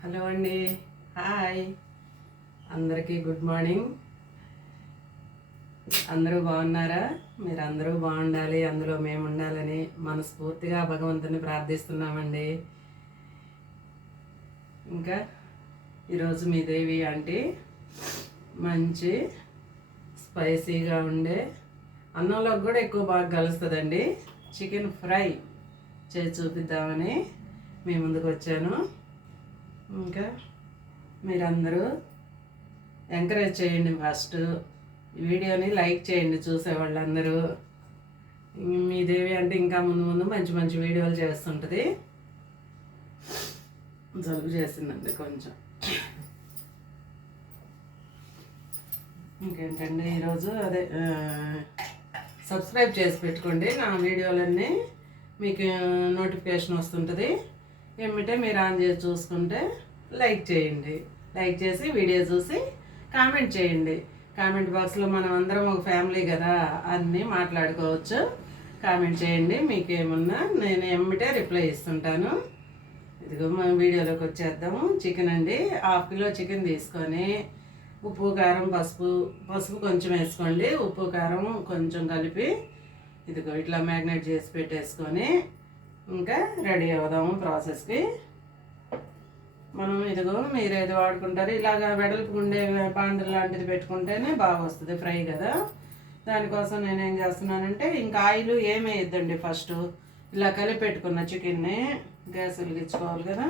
Hello అండి. Hi. అందరికీ good morning. అందరూ బాగున్నారా? మీరు అందరూ బాగుండాలి అందులో మేము ఉండాలని మనస్ఫూర్తిగా భగవంతుని ప్రార్థిస్తున్నామండి. ఇంకా ఈరోజు మీ దేవి అంటే మంచి స్పైసీగా ఉండే అన్నంలోకి కూడా ఎక్కువ బాగా కలుస్తుందండి. చికెన్ ఫ్రై చేసి చూపిద్దామని మీ ముందుకు వచ్చాను. ఇంకా మీరందరూ ఎంకరేజ్ చేయండి ఫస్ట్. వీడియోని లైక్ చేయండి చూసే వాళ్ళందరూ మీ దేవి అంటే ఇంకా ముందు ముందు మంచి మంచి వీడియోలు చేస్తుంటుంది. జలుబు చేసిందండి కొంచెం. ఇంకేంటండి ఈరోజు అదే సబ్స్క్రైబ్ చేసి పెట్టుకోండి. నా వీడియోలన్నీ మీకు నోటిఫికేషన్ వస్తుంటుంది. ఏమిటే మీరు ఆన్ చేసి చూసుకుంటే లైక్ చేయండి. లైక్ చేసి వీడియో చూసి కామెంట్ చేయండి. కామెంట్ బాక్స్లో మనం అందరం ఒక ఫ్యామిలీ కదా అన్నీ మాట్లాడుకోవచ్చు. కామెంట్ చేయండి మీకు నేను ఎమ్మిటే రిప్లై ఇస్తుంటాను. ఇదిగో మనం వీడియోలోకి వచ్చేద్దాము. చికెన్ అండి హాఫ్ కిలో చికెన్ తీసుకొని ఉప్పు కారం పసుపు పసుపు కొంచెం వేసుకోండి. ఉప్పు కారం కొంచెం కలిపి ఇదిగో ఇట్లా మ్యాగ్నేట్ చేసి పెట్టేసుకొని ఇంకా రెడీ అవుదాము ప్రాసెస్కి. మనం ఇదిగో మీరు ఏది వాడుకుంటారు ఇలాగ వెడల్పు ఉండే పాండలు లాంటిది పెట్టుకుంటేనే బాగా వస్తుంది ఫ్రై కదా. దానికోసం నేను ఏం చేస్తున్నానంటే ఇంకా ఆయిల్ ఏమేయద్దండి ఫస్ట్. ఇలా కలిపి పెట్టుకున్న చికెన్ని గ్యాస్ వెలిగించుకోవాలి కదా.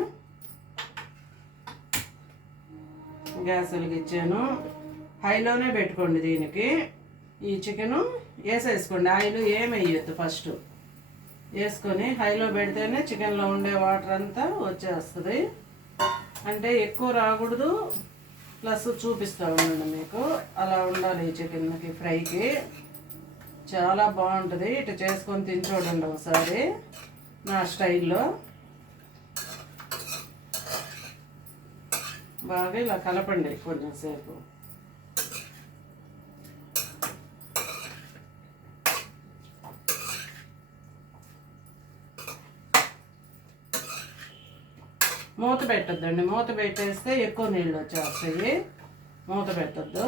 గ్యాస్ వెలిగించాను హైలోనే పెట్టుకోండి దీనికి. ఈ చికెను వేసేసుకోండి. ఆయిల్ ఏమి ఫస్ట్. వేసుకొని హైలో పెడితేనే చికెన్లో ఉండే వాటర్ అంతా వచ్చేస్తుంది. అంటే ఎక్కువ రాకూడదు. ప్లస్ చూపిస్తా ఉండండి మీకు. అలా ఉండాలి ఈ చికెన్కి ఫ్రైకి. చాలా బాగుంటుంది. ఇటు చేసుకొని తిని చూడండి ఒకసారి నా స్టైల్లో. బాగా ఇలా కలపండి కొంచెం సేపు. మూత పెట్టొద్దండి. మూత పెట్టేస్తే ఎక్కువ నీళ్ళు వచ్చేస్తాయి. మూత పెట్టొద్దు.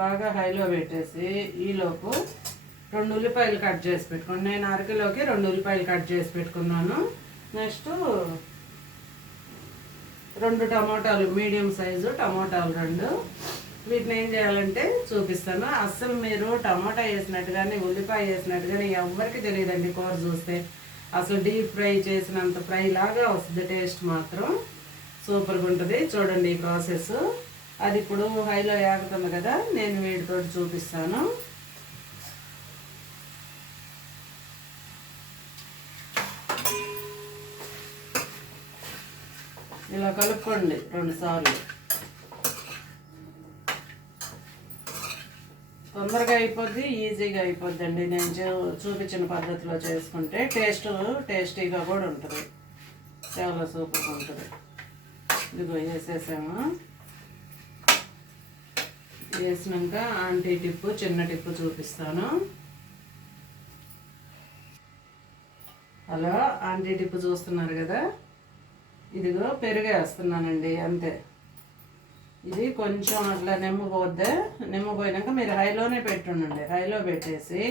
బాగా హైలో పెట్టేసి ఈలోపు రెండు ఉల్లిపాయలు కట్ చేసి పెట్టుకోండి. నేను అరకిలోకి రెండు ఉల్లిపాయలు కట్ చేసి పెట్టుకున్నాను. నెక్స్ట్ రెండు టమోటాలు మీడియం సైజు టమోటాలు రెండు. వీటిని ఏం చేయాలంటే చూపిస్తాను. అస్సలు మీరు టమాటా వేసినట్టు కానీ ఉల్లిపాయ వేసినట్టు కానీ ఎవరికి తెలియదండి కూర చూస్తే. అసలు డీప్ ఫ్రై చేసినంత ఫ్రై లాగా వస్తుంది టేస్ట్ మాత్రం. సూపర్గా ఉంటుంది. చూడండి ఈ ప్రాసెస్. అది ఇప్పుడు హైలో ఏగుతుంది కదా నేను వీటితో చూపిస్తాను. ఇలా కలుపుకోండి రెండు సార్లు. తొందరగా అయిపోద్ది ఈజీగా అయిపోద్ది అండి నేను చూ- చూపించిన పద్ధతిలో చేసుకుంటే టేస్ట్ టేస్టీగా కూడా ఉంటుంది. చాలా సూపర్గా ఉంటుంది. ఇదిగో వేసేసాము. వేసినాక ఆంటీ టిప్పు చిన్న టిప్పు చూపిస్తాను. హలో ఆంటీ టిప్పు చూస్తున్నారు కదా? ఇదిగో పెరుగు వేస్తున్నానండి అంతే. ఇది కొంచెం అట్లా నిమ్మపోద్దే నిమ్మపోయినాక మీరు హైలోనే పెట్టుండండి. హైలో పెట్టేసి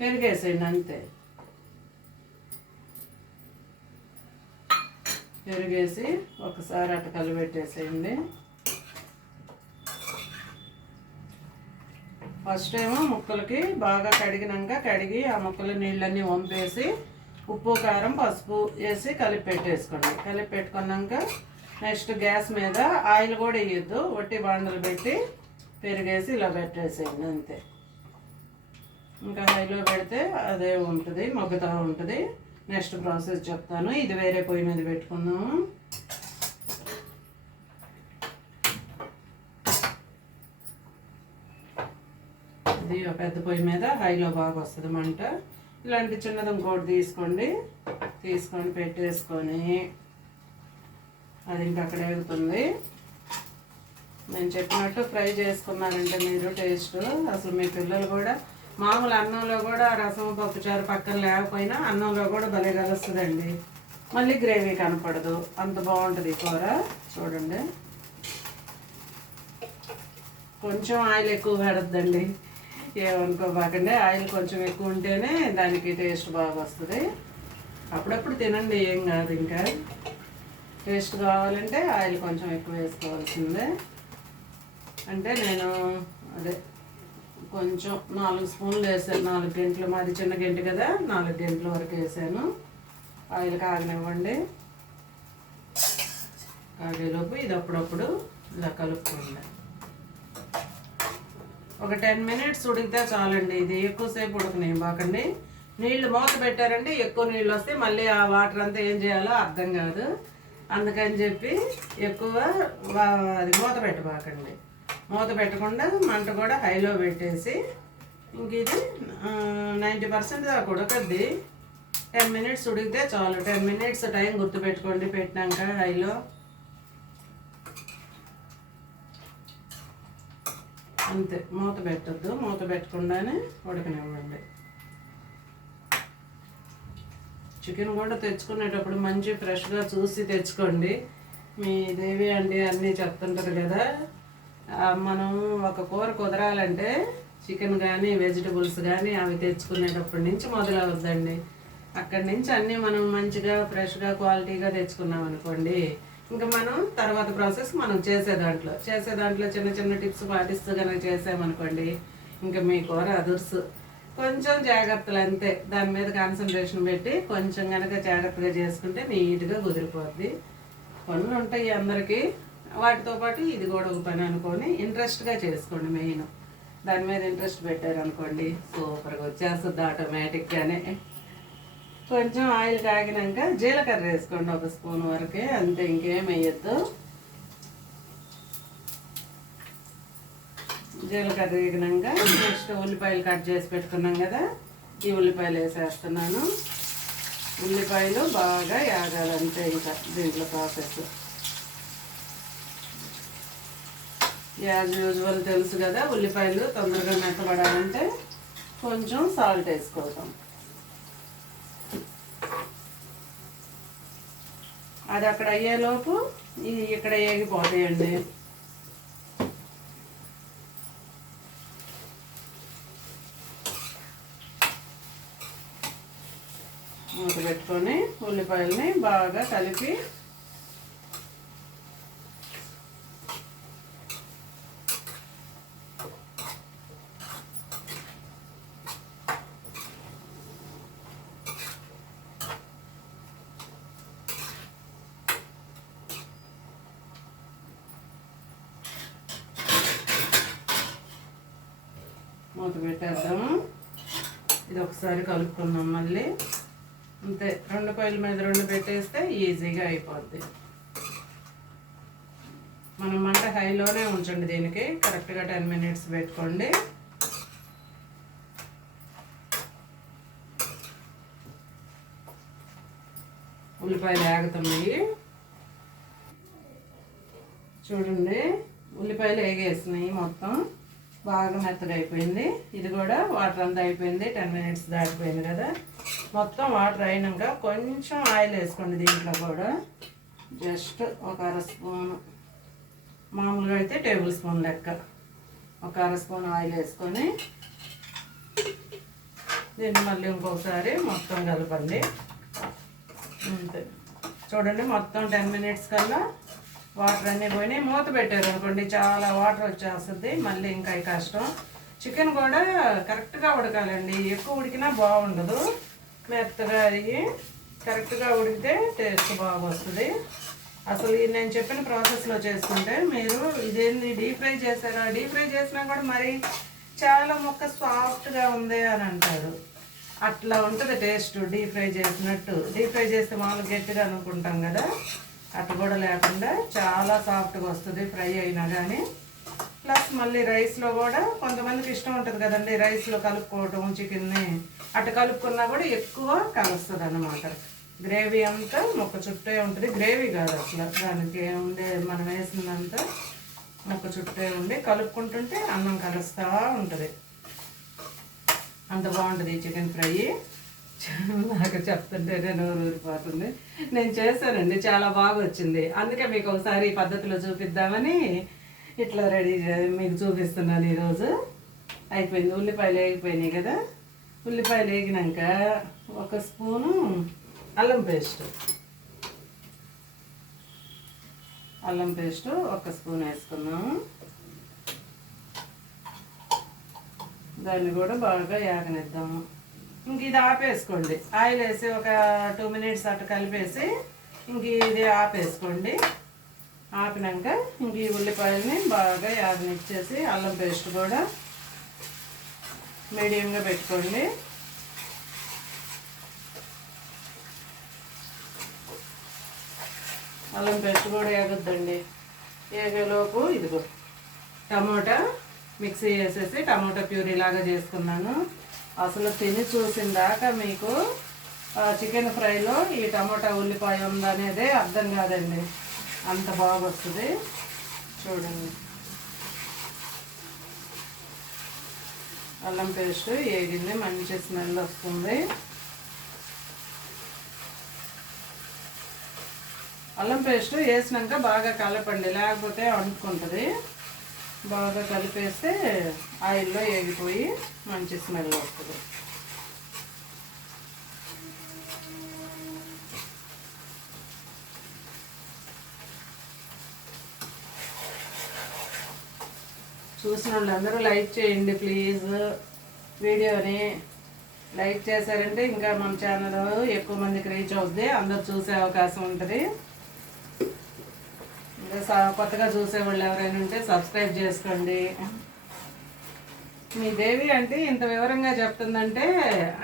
పెరిగేసేయండి అంతే. పెరిగేసి ఒకసారి అట్ట కలిపెట్టేసేయండి ఫస్ట్ ఏమో ముక్కలకి బాగా కడిగినాక కడిగి ఆ ముక్కలు నీళ్ళన్నీ వంపేసి ఉప్పు కారం పసుపు వేసి కలిపి పెట్టేసుకోండి. కలిపి పెట్టుకున్నాక నెక్స్ట్ గ్యాస్ మీద ఆయిల్ కూడా వేయొద్దు. ఒట్టి బాండలు పెట్టి పెరిగేసి ఇలా పెట్టేసేయండి అంతే. ఇంకా హైలో పెడితే అదే ఉంటుంది మగ్గుతూ ఉంటుంది. నెక్స్ట్ ప్రాసెస్ చెప్తాను. ఇది వేరే పొయ్యి మీద పెట్టుకుందాము. ఇది ఒక పెద్ద పొయ్యి మీద హైలో బాగా వస్తుంది మంట. ఇలాంటి చిన్నది ఇంకోటి తీసుకోండి. తీసుకొని పెట్టేసుకొని అది ఇంకా అక్కడే ఎగుతుంది నేను చెప్పినట్టు ఫ్రై చేసుకున్నారంటే మీరు టేస్ట్. అసలు మీ పిల్లలు కూడా మామూలు అన్నంలో కూడా రసం పప్పుచారు పక్కన లేకపోయినా అన్నంలో కూడా భలే కలుస్తుందండి. మళ్ళీ గ్రేవీ కనపడదు. అంత బాగుంటుంది కూర. చూడండి. కొంచెం ఆయిల్ ఎక్కువ పెడద్దండి ఏమనుకోబాకండి. ఆయిల్ కొంచెం ఎక్కువ ఉంటేనే దానికి టేస్ట్ బాగా వస్తుంది. అప్పుడప్పుడు తినండి. ఏం కాదు ఇంకా. టేస్ట్ కావాలంటే ఆయిల్ కొంచెం ఎక్కువ వేసుకోవాల్సిందే. అంటే నేను అదే కొంచెం నాలుగు స్పూన్లు వేసాను నాలుగు గంటలు మాది చిన్న గంట కదా నాలుగు గంటల వరకు వేసాను. ఆయిల్ కాగనివ్వండి. కాగేలోపు ఇది అప్పుడప్పుడు ఇలా కలుపుకోండి. ఒక టెన్ మినిట్స్ ఉడికితే చాలండి ఇది ఎక్కువసేపు ఉడకనే బాకండి. నీళ్ళు మూత పెట్టారంటే ఎక్కువ నీళ్ళు వస్తే మళ్ళీ ఆ వాటర్ అంతా ఏం చేయాలో అర్థం కాదు. అందుకని చెప్పి ఎక్కువ వా- అది మూత పెట్టబాకండి. మూత పెట్టకుండా మంట కూడా హైలో పెట్టేసి ఇంక ఇది నైంటీ పర్సెంట్ దాకా ఉడకద్ది. టెన్ మినిట్స్ ఉడికితే చాలు. టెన్ మినిట్స్ టైం గుర్తుపెట్టుకోండి పెట్టినాక హైలో. అంతే. మూత పెట్టద్దు. మూత పెట్టకుండానే ఉడకనివ్వండి. చికెన్ కూడా తెచ్చుకునేటప్పుడు మంచి ఫ్రెష్గా చూసి తెచ్చుకోండి. మీ దేవి అండి అన్నీ చెప్తుంటారు కదా. మనం ఒక కూర కుదరాలంటే చికెన్ కానీ వెజిటబుల్స్ కానీ అవి తెచ్చుకునేటప్పటి నుంచి మొదలవుద్దండి. అక్కడి నుంచి అన్నీ మనం మంచిగా ఫ్రెష్గా క్వాలిటీగా తెచ్చుకున్నాం అనుకోండి ఇంకా మనం తర్వాత ప్రాసెస్ మనం చేసే దాంట్లో. చేసే దాంట్లో చిన్న చిన్న టిప్స్ పాటిస్తూ కనుక చేసామనుకోండి ఇంకా మీ కూర అదుర్సు. కొంచెం జాగ్రత్తలు అంతే. దాని మీద కాన్సన్ట్రేషన్ పెట్టి కొంచెం కనుక జాగ్రత్తగా చేసుకుంటే నీట్గా కుదిరిపోద్ది. పనులు ఉంటాయి అందరికీ. వాటితో పాటు ఇది కూడా ఒక పని అనుకొని ఇంట్రెస్ట్గా చేసుకోండి మెయిన్. దాని మీద ఇంట్రెస్ట్ పెట్టారనుకోండి సూపర్గా వచ్చేస్తుంది ఆటోమేటిక్గానే కొంచెం ఆయిల్ కాగినాక జీలకర్ర వేసుకోండి ఒక స్పూన్ వరకే అంతే ఇంకేం వేయద్దు. జీలకర్ర వేగినాక నెక్స్ట్ ఉల్లిపాయలు కట్ చేసి పెట్టుకున్నాం కదా ఈ ఉల్లిపాయలు వేసేస్తున్నాను. ఉల్లిపాయలు బాగా యాగాలంటే ఇంకా దీంట్లో ప్రాసెస్ యాజ్ యూజువల్ తెలుసు కదా ఉల్లిపాయలు తొందరగా మెత్తబడాలంటే కొంచెం సాల్ట్ వేసుకోవటం. అది అక్కడ అయ్యేలోపు ఇది ఇక్కడ ఏగిపోతాయండి మూత పెట్టుకొని ఉల్లిపాయలని బాగా కలిపి మూత పెట్టేద్దాము. ఇది ఒకసారి కలుపుకుందాం మళ్ళీ. అంతే. రెండు పాయల మీద రెండు పెట్టేస్తే ఈజీగా అయిపోద్ది. మనం మంట హైలోనే ఉంచండి దీనికి. కరెక్ట్గా టెన్ మినిట్స్ పెట్టుకోండి. ఉల్లిపాయలు ఆగుతున్నాయి చూడండి. ఉల్లిపాయలు వేగేసినాయి మొత్తం. బాగా మెత్తగా అయిపోయింది. ఇది కూడా వాటర్ అంతా అయిపోయింది. టెన్ మినిట్స్ దాటిపోయింది కదా. మొత్తం వాటర్ అయినాక కొంచెం ఆయిల్ వేసుకోండి దీంట్లో కూడా. జస్ట్ ఒక అర స్పూన్. మామూలుగా అయితే టేబుల్ స్పూన్ లెక్క. ఒక అర స్పూన్ ఆయిల్ వేసుకొని దీన్ని మళ్ళీ ఇంకొకసారి మొత్తం కలపండి. అంతే. చూడండి మొత్తం టెన్ మినిట్స్ కల్లా వాటర్ అన్నీ పోయినాయి. మూత పెట్టారు అనుకోండి చాలా వాటర్ వచ్చేస్తుంది. మళ్ళీ ఇంకా కష్టం. చికెన్ కూడా కరెక్ట్గా ఉడకాలండి. ఎక్కువ ఉడికినా బాగుండదు. మెత్తగా అయ్యి కరెక్ట్గా ఉడికితే టేస్ట్ బాగా వస్తుంది అసలు నేను చెప్పిన ప్రాసెస్లో చేసుకుంటే మీరు ఇదేంది డీప్ ఫ్రై చేశారా? డీప్ ఫ్రై చేసినా కూడా మరి చాలా మొక్క సాఫ్ట్గా ఉంది అని అంటారు. అట్లా ఉంటుంది టేస్ట్. డీప్ ఫ్రై చేసినట్టు. డీప్ ఫ్రై చేస్తే మామూలు గట్టిగా అనుకుంటాం కదా. అట్లా కూడా లేకుండా చాలా సాఫ్ట్గా వస్తుంది ఫ్రై అయినా కానీ ప్లస్ మళ్ళీ రైస్లో కూడా కొంతమందికి ఇష్టం ఉంటుంది కదండి రైస్లో కలుపుకోవటం చికెన్ని. అటు కలుపుకున్నా కూడా ఎక్కువ కలుస్తుంది అన్నమాట గ్రేవీ అంతా మొక్క చుట్టే ఉంటుంది. గ్రేవీ కాదు అసలు. దానికి ఉండే మనం వేసిందంతా మొక్క చుట్టే ఉండి కలుపుకుంటుంటే అన్నం కలుస్తూ ఉంటుంది. అంత బాగుంటుంది చికెన్ ఫ్రై. నాకు చెప్తుంటేనే నోరు ఊరిపోతుంది. నేను చేశానండి చాలా బాగా వచ్చింది. అందుకే మీకు ఒకసారి ఈ పద్ధతిలో చూపిద్దామని ఇట్లా రెడీ మీకు చూపిస్తున్నాను ఈరోజు. అయిపోయింది ఉల్లిపాయలు వేగిపోయినాయి కదా. ఉల్లిపాయలు వేగినాక ఒక స్పూను అల్లం పేస్ట్. అల్లం పేస్ట్ ఒక స్పూన్ వేసుకున్నాము దాన్ని కూడా బాగా యాగనిద్దాము. ఇంక ఇది ఆపేసుకోండి. ఆయిల్ వేసి ఒక టూ మినిట్స్ అటు కలిపేసి ఇంక ఇది ఆపేసుకోండి. ఆపినాక ఇంక ఈ ఉల్లిపాయలని బాగా యాగనిచ్చేసి అల్లం పేస్ట్ కూడా మీడియంగా పెట్టుకోండి. అల్లం పేస్ట్ కూడా ఏగొద్దండి ఏగేలోపు ఇదిగో టమోటా మిక్సీ వేసేసి టమోటా ప్యూరీ లాగా చేసుకున్నాను. అసలు తిని చూసిన దాకా మీకు చికెన్ ఫ్రైలో ఈ టమోటా ఉల్లిపాయ ఉందనేదే అర్థం కాదండి. అంత బాగా వస్తుంది చూడండి. అల్లం పేస్ట్ వేగింది మంచి స్మెల్ వస్తుంది. అల్లం పేస్ట్ వేసినాక బాగా కలపండి లేకపోతే అంటుకుంటుంది. బాగా కలిపేస్తే ఆయిల్లో ఏగిపోయి మంచి స్మెల్ వస్తుంది. చూసిన వాళ్ళందరూ లైక్ చేయండి ప్లీజ్. వీడియోని లైక్ చేశారంటే ఇంకా మన ఛానల్ ఎక్కువ మందికి రీచ్ అవుద్ది. అందరు చూసే అవకాశం ఉంటుంది. కొత్తగా చూసేవాళ్ళు ఎవరైనా ఉంటే సబ్స్క్రైబ్ చేసుకోండి. మీ దేవి అంటే ఇంత వివరంగా చెప్తుందంటే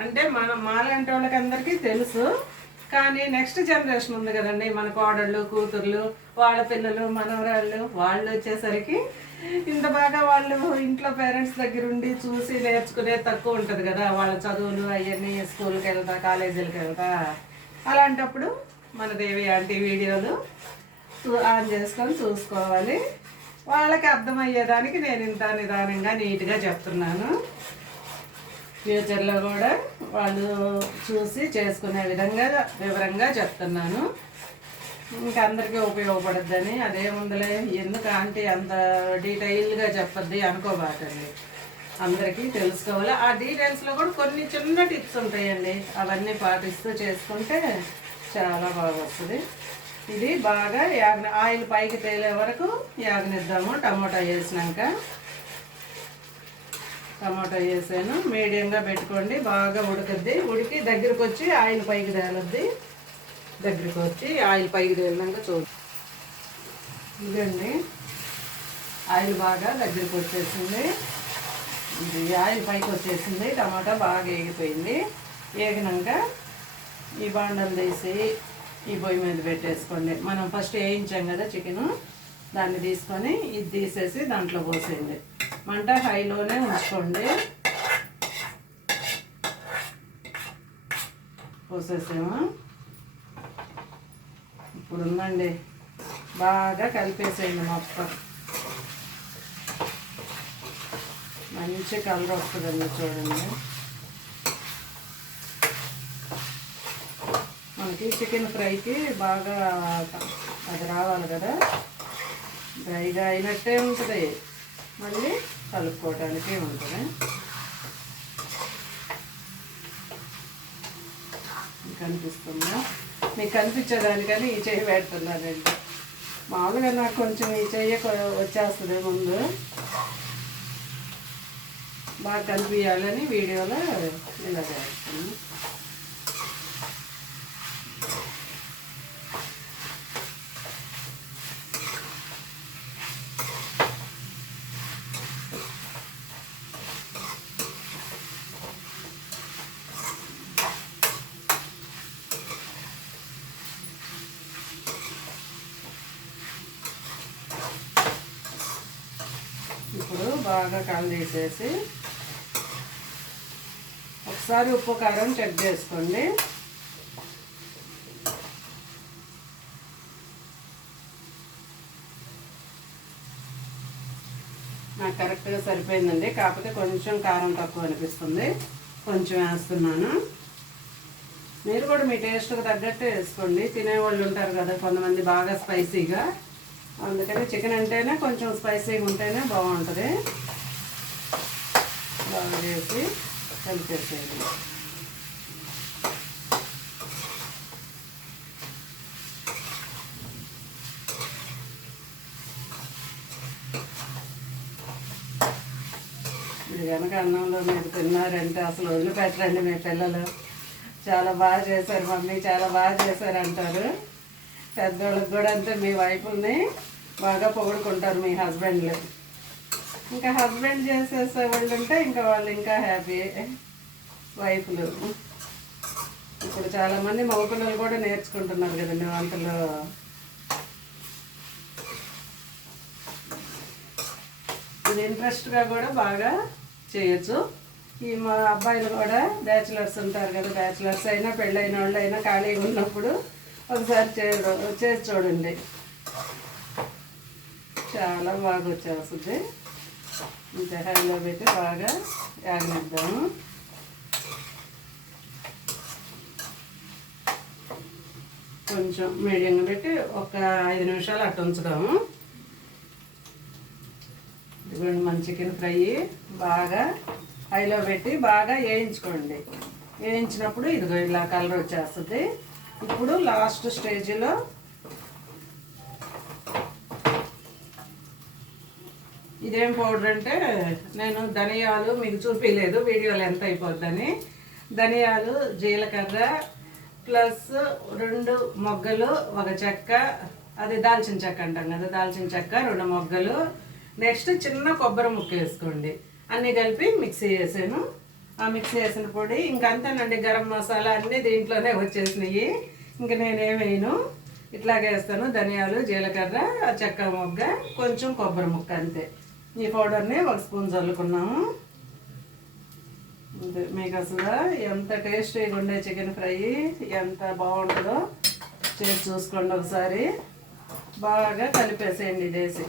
అంటే మన మాలాంటి వాళ్ళకి అందరికీ తెలుసు. కానీ నెక్స్ట్ జనరేషన్ ఉంది కదండి మన కోడళ్ళు కూతుర్లు వాళ్ళ పిల్లలు మనవరాళ్ళు వాళ్ళు వచ్చేసరికి ఇంత బాగా వాళ్ళు ఇంట్లో పేరెంట్స్ దగ్గర ఉండి చూసి నేర్చుకునే తక్కువ ఉంటుంది కదా. వాళ్ళ చదువులు అవన్నీ స్కూల్కి వెళ్తా కాలేజీలకు వెళ్తా అలాంటప్పుడు మన దేవి ఆంటీ వీడియోలు ఆన్ చేసుకొని చూసుకోవాలి. వాళ్ళకి అర్థమయ్యేదానికి నేను ఇంత నిదానంగా నీట్గా చెప్తున్నాను. ఫ్యూచర్లో కూడా వాళ్ళు చూసి చేసుకునే విధంగా వివరంగా చెప్తున్నాను. ఇంకా అందరికీ ఉపయోగపడద్దని అదేముందలే ఎందుకు ఆంటీ అంత డీటెయిల్గా చెప్పద్ది అనుకోబాకండి. అందరికీ తెలుసుకోవాలి. ఆ డీటెయిల్స్లో కూడా కొన్ని చిన్న టిప్స్ ఉంటాయండి. అవన్నీ పాటిస్తూ చేసుకుంటే చాలా బాగా వస్తుంది. ఇది బాగా యాగ ఆయిల్ పైకి తేలే వరకు యాగనిద్దాము. టమోటా వేసినాక. టమాటా వేసాను. మీడియంగా పెట్టుకోండి. బాగా ఉడకద్ది. ఉడికి దగ్గరకు వచ్చి ఆయిల్ పైకి తేలద్ది. దగ్గరకు వచ్చి ఆయిల్ పైకి తేలినాక చూడు. ఇదండి ఆయిల్ బాగా దగ్గరకు వచ్చేసింది ఇది ఆయిల్ పైకి వచ్చేసింది టమాటా బాగా వేగిపోయింది వేగినాక ఈ బాండలు తీసి ఈ పొయ్యి మీద పెట్టేసుకోండి మనం ఫస్ట్ వేయించాం కదా చికెను దాన్ని తీసుకొని ఇది తీసేసి దాంట్లో పోసేయండి. మంట హైలోనే ఉంచుకోండి. పోసేసాము? ఇప్పుడు ఉందండి. బాగా కలిపేసేయండి మొత్తం. మంచి కలర్ వస్తుందండి చూడండి. మనకి చికెన్ ఫ్రైకి బాగా అది రావాలి కదా. డ్రైగా అయినట్టే ఉంటుంది. మళ్ళీ కలుపుకోవడానికి ఉంటుంది కనిపిస్తుందా మీకు కనిపించేదానికని ఈ చెయ్యి పెడుతున్నానండి. మామూలుగా నాకు కొంచెం ఈ చెయ్యి వచ్చేస్తుంది ముందు. బాగా కనిపించాలని వీడియోలో ఇలా చేస్తాను ఇప్పుడు బాగా కలిసేసి ఒకసారి ఉప్పు కారం చెక్ చేసుకోండి. నాకు కరెక్ట్గా సరిపోయిందండి. కాకపోతే కొంచెం కారం తక్కువ అనిపిస్తుంది. కొంచెం వేస్తున్నాను. మీరు కూడా మీ టేస్ట్కి తగ్గట్టు వేసుకోండి. తినేవాళ్ళు ఉంటారు కదా కొంతమంది బాగా స్పైసీగా అందుకని చికెన్ అంటేనే కొంచెం స్పైసీగా ఉంటేనే బాగుంటుంది. బాగా చేసి కలిపేసేయండి. మీరు కనుక అన్నంలో మీరు తిన్నారంటే అసలు వదిలిపెట్టరండి మీ పిల్లలు. చాలా బాగా చేశారు మమ్మీ చాలా బాగా చేశారు అంటారు. పెద్దోళ్ళకి కూడా అంతే మీ వైపుల్ని బాగా పొగుడుకుంటారు మీ హస్బెండ్లు. ఇంకా హస్బెండ్ చేసేసే వాళ్ళు ఉంటే ఇంకా వాళ్ళు ఇంకా హ్యాపీ వైఫ్లు ఇప్పుడు చాలామంది మగపిల్లలు కూడా నేర్చుకుంటున్నారు కదండి వంటలు. ఇది ఇంట్రెస్ట్గా కూడా బాగా చేయొచ్చు. ఈ మా అబ్బాయిలు కూడా బ్యాచిలర్స్ ఉంటారు కదా బ్యాచిలర్స్ అయినా పెళ్ళైన వాళ్ళు అయినా ఖాళీగా ఉన్నప్పుడు ఒకసారి చేసి చూడండి. చాలా బాగా వచ్చేస్తుంది ఇంకా హైలో పెట్టి బాగా యాగనిద్దాము కొంచెం మీడియంగా పెట్టి ఒక ఐదు నిమిషాలు అట్టు ఉంచుదాము. ఇదిగోండి మన చికెన్ ఫ్రై బాగా హైలో పెట్టి బాగా వేయించుకోండి. వేయించినప్పుడు ఇదిగో ఇలా కలర్ వచ్చేస్తుంది. ఇప్పుడు లాస్ట్ స్టేజ్లో ఇదేం పౌడర్ అంటే నేను ధనియాలు మీకు చూపించలేదు వీడియోలో ఎంత అయిపోద్దని. ధనియాలు జీలకర్ర ప్లస్ రెండు మొగ్గలు ఒక చెక్క అది దాల్చిన చెక్క అంటాం కదా దాల్చిన చెక్క రెండు మొగ్గలు. నెక్స్ట్ చిన్న కొబ్బరి ముక్క వేసుకోండి. అన్నీ కలిపి మిక్సీ చేసాను. ఆ మిక్సీ వేసిన పొడి ఇంకంతేనండి గరం మసాలా అన్నీ దీంట్లోనే వచ్చేసినాయి. ఇంక నేనేం ఇట్లాగే వేస్తాను ధనియాలు జీలకర్ర ఆ చెక్క మొగ్గ కొంచెం కొబ్బరి ముక్క అంతే. ఈ పౌడర్ని ఒక స్పూన్ చల్లుకున్నాము. మీకు అసలు ఎంత టేస్టీగా ఉండే చికెన్ ఫ్రై ఎంత బాగుంటుందో చేసి చూసుకోండి ఒకసారి. బాగా కలిపేసేయండి ఇదేసి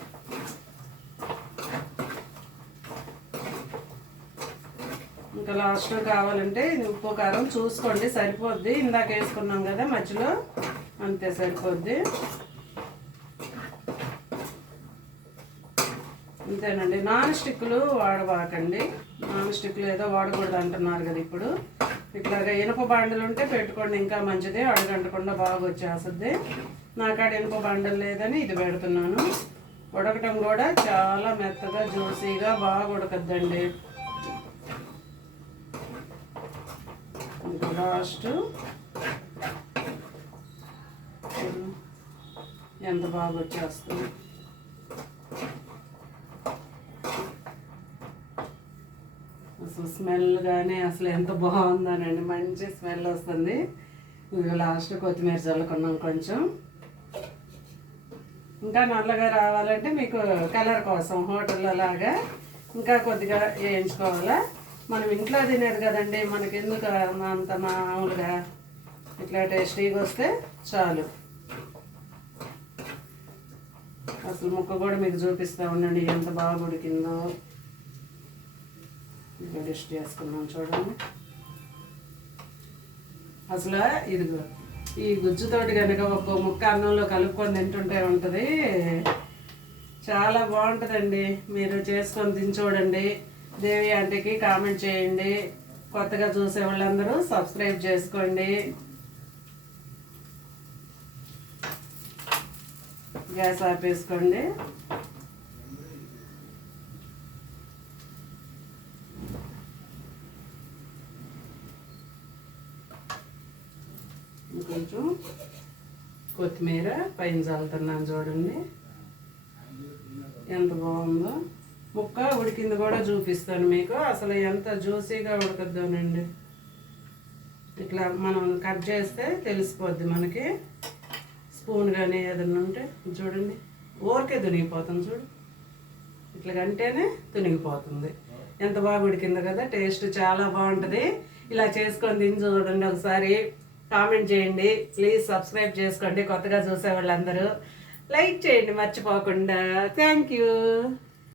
ఇంకా లాస్ట్ కావాలంటే ఉప్పు కారం చూసుకోండి సరిపోద్ది. ఇందాక వేసుకున్నాం కదా మధ్యలో అంతే సరిపోద్ది. అంతేనండి. నాన్ స్టిక్లు వాడబాకండి. నాన్ స్టిక్లు ఏదో వాడకూడదు అంటున్నారు కదా ఇప్పుడు. ఇట్లాగా ఇనుప బాండలు ఉంటే పెట్టుకోండి ఇంకా మంచిది. అడగంటకుండా బాగా వచ్చేస్తుంది నాకాడ ఇనుప బాండలు లేదని ఇది పెడుతున్నాను. ఉడకటం కూడా చాలా మెత్తగా జ్యూసీగా బాగా ఉడకద్దండి. లాస్ట్. ఎంత బాగా వచ్చేస్తుంది అసలు స్మెల్ కానీ అసలు ఎంత బాగుందనండి. మంచి స్మెల్ వస్తుంది. లాస్ట్ కొత్తిమీర చల్లుకున్నాం కొంచెం. ఇంకా నల్లగా రావాలంటే మీకు కలర్ కోసం హోటల్లో లాగా ఇంకా కొద్దిగా వేయించుకోవాలా. మనం ఇంట్లో తినేది కదండి మనకి ఎందుకు అంత మామూలుగా ఇట్లా టేస్టీగా వస్తే చాలు. అసలు ముక్క కూడా మీకు చూపిస్తా ఉండండి ఎంత బాగా ఉడికిందో. ఇంకా డిష్ చేసుకున్నాం చూడండి అసలు ఇదిగో ఈ గుజ్జుతోటి కనుక ఒక్క ముక్క అన్నంలో కలుపుకొని తింటుంటే ఉంటుంది. చాలా బాగుంటుందండి. మీరు చేసుకొని తిని చూడండి దేవి ఆంటీకి కామెంట్ చేయండి. కొత్తగా చూసే వాళ్ళందరూ సబ్స్క్రైబ్ చేసుకోండి. గ్యాస్ ఆపేసుకోండి. కొంచెం కొత్తిమీర పైన చల్లుతున్నాను చూడండి. ఎంత బాగుందో. ముక్క ఉడికింది కూడా చూపిస్తాను మీకు. అసలు ఎంత జ్యూసీగా ఉడకద్దానండి. ఇట్లా మనం కట్ చేస్తే తెలిసిపోద్ది మనకి. స్పూన్ కానీ ఏదైనా ఉంటే చూడండి. ఊరికే తునిగిపోతుంది చూడు. ఇట్లా కంటేనే తునిగిపోతుంది ఎంత బాగా ఉడికింది కదా టేస్ట్ చాలా బాగుంటుంది. ఇలా చేసుకొని తిని చూడండి ఒకసారి. కామెంట్ చేయండి. ప్లీజ్ సబ్స్క్రైబ్ చేసుకోండి. కొత్తగా చూసే వాళ్ళందరూ లైక్ చేయండి. మర్చిపోకుండా. Thank you